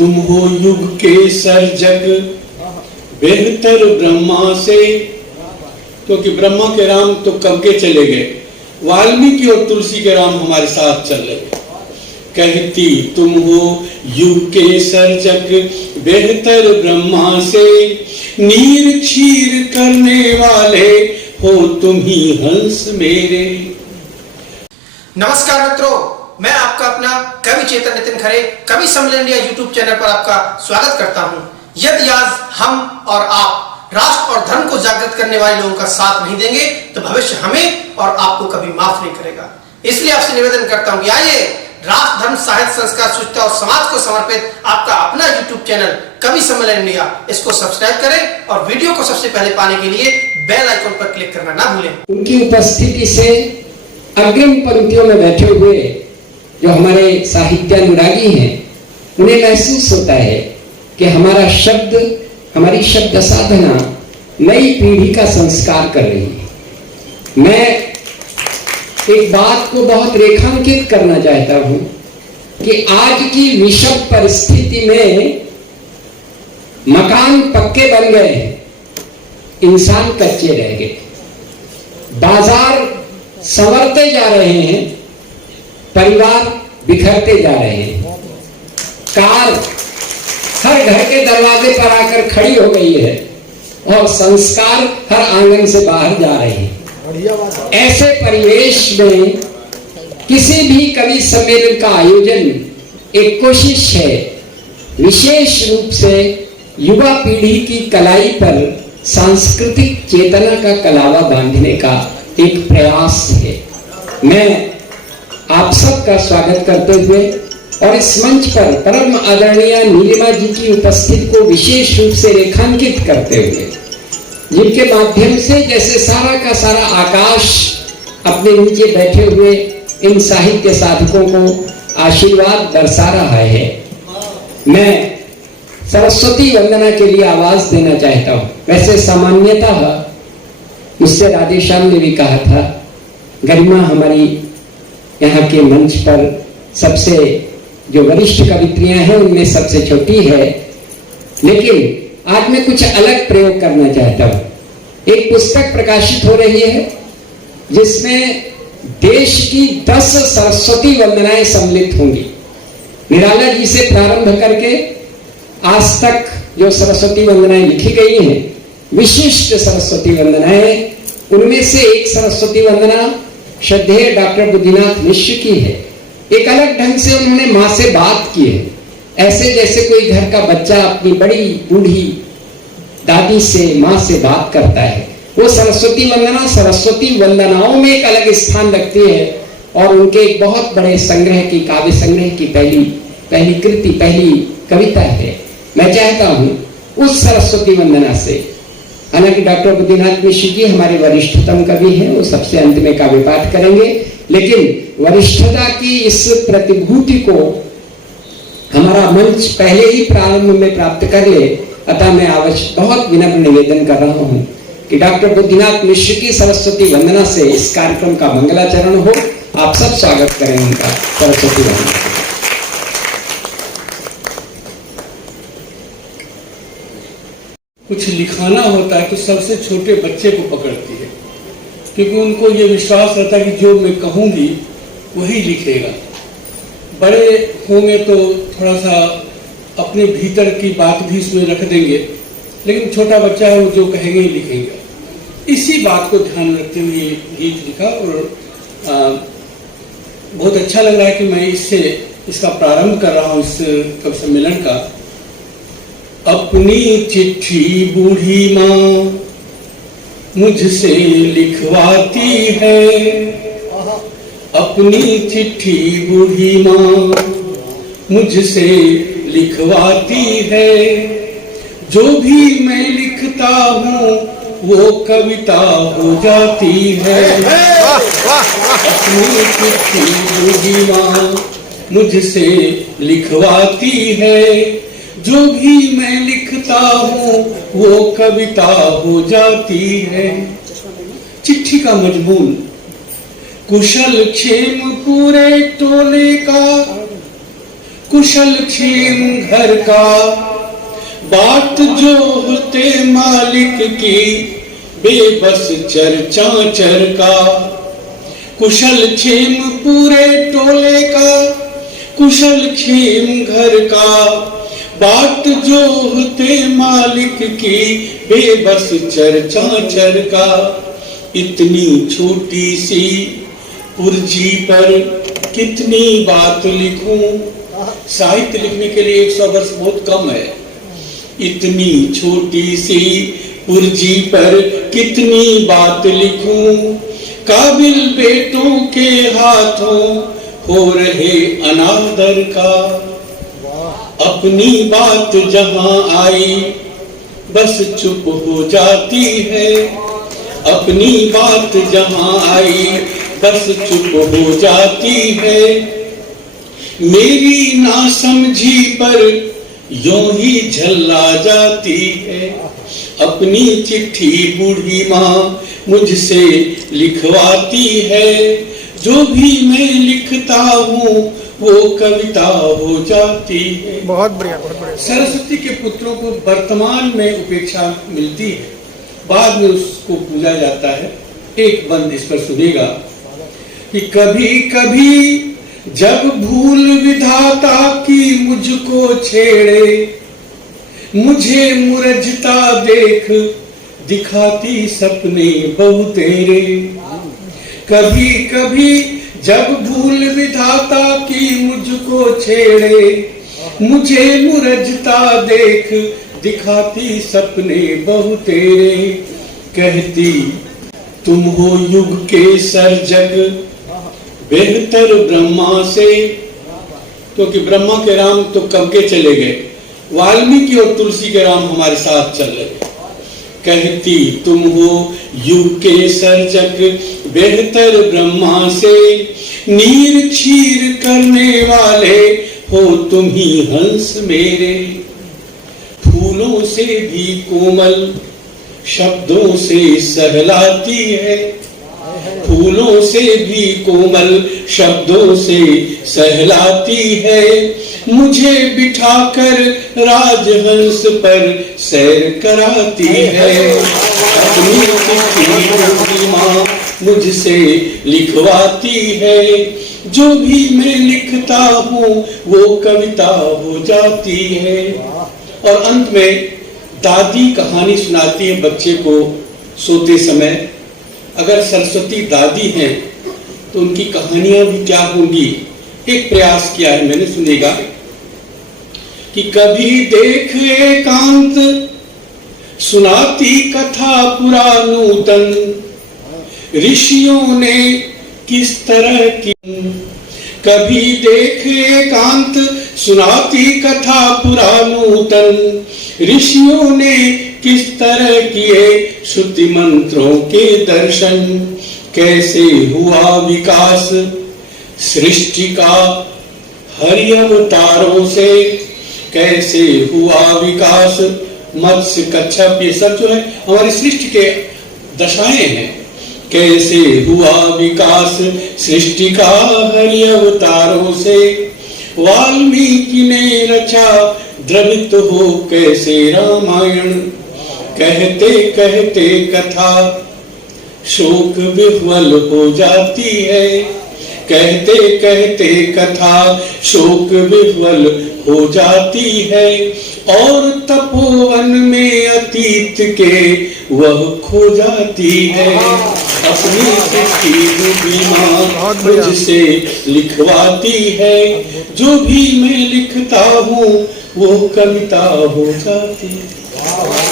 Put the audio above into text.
तुम हो युग के सर्जक बेहतर ब्रह्मा से, क्योंकि ब्रह्मा के राम तो कब के चले गए, वाल्मीकि और तुलसी के राम हमारे साथ चल रहे। कहती तुम हो युग के सर्जक बेहतर ब्रह्मा से, नीर क्षीर करने वाले हो तुम ही हंस मेरे। नमस्कार मित्रों, मैं आपका अपना कवि चेतन नितिन खरे कवि सम्मेलन इंडिया यूट्यूब चैनल पर आपका स्वागत करता हूं। यदि आज हम और आप राष्ट्र और धर्म को जागृत करने वाले लोगों का साथ नहीं देंगे तो भविष्य हमें और आपको कभी माफ नहीं करेगा। इसलिए आपसे निवेदन करता हूं कि आइए राष्ट्र, धर्म, साहित्य, संस्कार, शुचिता और समाज को समर्पित आपका अपना यूट्यूब चैनल कवि सम्मेलन इंडिया, इसको सब्सक्राइब करें और वीडियो को सबसे पहले पाने के लिए बेल आइकन पर क्लिक करना ना भूलें। उनकी उपस्थिति से अग्रिम पंक्तियों में बैठे हुए जो हमारे साहित्यानुरागी हैं, उन्हें महसूस होता है कि हमारा शब्द, हमारी शब्द साधना नई पीढ़ी का संस्कार कर रही है। मैं एक बात को बहुत रेखांकित करना चाहता हूं कि आज की विषम परिस्थिति में मकान पक्के बन गए हैं, इंसान कच्चे रह गए, बाजार संवरते जा रहे हैं, परिवार बिखरते जा रहे हैं, कार हर घर के दरवाजे पर आकर खड़ी हो गई है और संस्कार हर आंगन से बाहर जा रहे हैं। ऐसे परिवेश में किसी भी कवि सम्मेलन का आयोजन एक कोशिश है विशेष रूप से युवा पीढ़ी की कलाई पर सांस्कृतिक चेतना का कलावा बांधने का एक प्रयास है। मैं आप सबका स्वागत करते हुए और इस मंच पर परम आदरणीय नीलिमा जी की उपस्थिति को विशेष रूप से रेखांकित करते हुए, जिनके माध्यम से जैसे सारा का सारा आकाश अपने नीचे बैठे हुए इन साहित्य साधकों को आशीर्वाद बरसा रहा है, मैं सरस्वती वंदना के लिए आवाज देना चाहता हूं। वैसे सामान्यतः मुझसे राधेश्याम ने भी कहा था, गरिमा हमारी यहाँ के मंच पर सबसे जो वरिष्ठ कवित्रियां हैं उनमें सबसे छोटी है, लेकिन आज मैं कुछ अलग प्रयोग करना चाहता हूं। एक पुस्तक प्रकाशित हो रही है जिसमें देश की 10 सरस्वती वंदनाएं सम्मिलित होंगी। निराला जी से प्रारंभ करके आज तक जो सरस्वती वंदनाएं लिखी गई हैं, विशिष्ट सरस्वती वंदनाएं, उनमें से एक सरस्वती वंदना श्रद्धेय डॉक्टर बुद्धिनाथ मिश्र की है। एक अलग ढंग से उन्होंने माँ से बात की है, ऐसे जैसे कोई घर का बच्चा अपनी बड़ी बूढ़ी दादी से, माँ से बात करता है। वो सरस्वती वंदना सरस्वती वंदनाओं में एक अलग स्थान रखती है और उनके एक बहुत बड़े संग्रह की, काव्य संग्रह की पहली कृति, पहली कविता है। मैं चाहता हूं उस सरस्वती वंदना से, हालांकि डॉक्टर बुद्धिनाथ मिश्र जी हमारे वरिष्ठतम कवि हैं, वो सबसे अंत में काव्य पाठ करेंगे, लेकिन वरिष्ठता की इस प्रतिभूति को हमारा मंच पहले ही प्रारंभ में प्राप्त कर ले। अतः मैं बहुत विनम्र निवेदन कर रहा हूं कि डॉक्टर बुद्धिनाथ मिश्र की सरस्वती वंदना से इस कार्यक्रम का मंगलाचरण हो। आप सब स्वागत करें उनका सरस्वती वंदना। कुछ लिखाना होता है तो सबसे छोटे बच्चे को पकड़ती है, क्योंकि उनको ये विश्वास रहता है कि जो मैं कहूंगी वही लिखेगा। बड़े होंगे तो थोड़ा सा अपने भीतर की बात भी इसमें रख देंगे, लेकिन छोटा बच्चा है, वो जो कहेंगे ही लिखेंगे। इसी बात को ध्यान रखते हुए गीत लिखा और बहुत अच्छा लग रहा है कि मैं इसका प्रारंभ कर रहा हूँ, इस कवि सम्मेलन का। अपनी चिट्ठी बूढ़ी माँ मुझसे लिखवाती है, अपनी चिट्ठी बूढ़ी माँ मुझसे लिखवाती है, जो भी मैं लिखता हूँ वो कविता हो जाती है। अपनी चिट्ठी बूढ़ी माँ मुझसे लिखवाती है, जो भी मैं लिखता हूँ वो कविता हो जाती है। चिट्ठी का मजमून कुशल क्षेम पूरे टोले का, कुशल क्षेम घर का, बात जो होते मालिक की, बेबस चर्चा चर का। कुशल क्षेम पूरे टोले का, कुशल क्षेम घर का, बात जो होते मालिक की, बेबस चर्चा चर का। इतनी छोटी सी पुर्जी पर कितनी बात लिखूं, साहित्य लिखने के लिए 100 वर्ष बहुत कम है। इतनी छोटी सी पुर्जी पर कितनी बात लिखूं, काबिल बेटों के हाथों हो रहे अनादर का। अपनी बात जहां आई बस चुप हो जाती है, अपनी बात जहां आई बस चुप हो जाती है। मेरी नासमझी पर यूं ही झल्ला जाती है। अपनी चिट्ठी बूढ़ी माँ मुझसे लिखवाती है, जो भी मैं लिखता हूँ वो कविता हो जाती है। बहुत बढ़िया, बहुत बढ़िया। सरस्वती के पुत्रों को वर्तमान में उपेक्षा मिलती है, बाद में उसको पूजा जाता है। एक बंद इस पर सुनेगा कि कभी कभी जब भूल विधाता की मुझको छेड़े, मुझे मुरझता देख दिखाती सपने बहु तेरे। कभी कभी जब भूल विधाता की मुझको छेड़े, मुझे मुरझता देख दिखाती सपने बहु तेरे। कहती तुम हो युग के सर्जक बेहतर ब्रह्मा से, क्योंकि ब्रह्मा के राम तो कब के चले गए, वाल्मीकि और तुलसी के राम हमारे साथ चल रहे। कहती तुम हो युग के सर्जक बेहतर ब्रह्मा से, नीर क्षीर करने वाले हो तुम ही हंस मेरे। फूलों से भी कोमल शब्दों से सहलाती है, फूलों से भी कोमल शब्दों से सहलाती है। मुझे बिठाकर राजहंस पर सैर कराती है। अपनी चिट्ठी माँ मुझसे लिखवाती है, जो भी मैं लिखता हूँ वो कविता हो जाती है। और अंत में दादी कहानी सुनाती है बच्चे को सोते समय। अगर सरस्वती दादी हैं तो उनकी कहानियां भी क्या होंगी, एक प्रयास किया है मैंने, सुनेगा कि कभी देख एकांत सुनाती कथा पुरानूतन, ऋषियों ने किस तरह की। कभी देख एकांत सुनाती कथा पुरानूतन, ऋषियों ने किस तरह किए श्रुति मंत्रों के दर्शन। कैसे हुआ विकास सृष्टि का हरि अवतारों से, कैसे हुआ विकास मत्स्य कच्छप, ये सब जो है हमारी सृष्टि के दशाएं हैं। कैसे हुआ विकास सृष्टि का हरि अवतारों से, वाल्मीकि ने रचा द्रवित हो कैसे रामायण। कहते कहते कथा शोक विह्वल हो जाती है, कहते कहते कथा शोक विह्वल हो जाती है। और तपोवन में अतीत के वह खो जाती है। अपनी चिट्ठी माँ मुझसे लिखवाती है, जो भी मैं लिखता हूँ वो कविता हो जाती है।